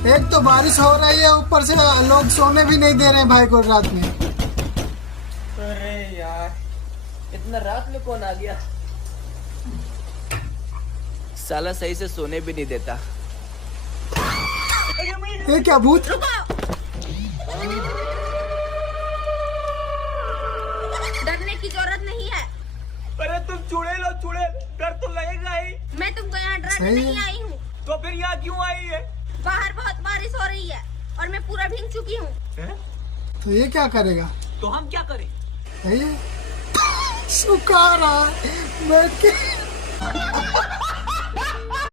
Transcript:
एक तो बारिश हो रही है, ऊपर से लोग सोने भी नहीं दे रहे हैं भाई को रात में। अरे यार, इतना रात में कौन आ गया? साला सही से सोने भी नहीं देता। ये क्या भूत? डरने की जरूरत नहीं है। अरे तुम चुड़ैल हो, चुड़ैल, डर तो लगेगा ही। मैं तुमको यहाँ डराने नहीं आई हूँ। तो फिर यहाँ क्यों आई है? बाहर बहुत बारिश हो रही है और मैं पूरा भीग चुकी हूँ। तो ये क्या करेगा? तो हम क्या करें? ये सुखा रहा है बैठ के।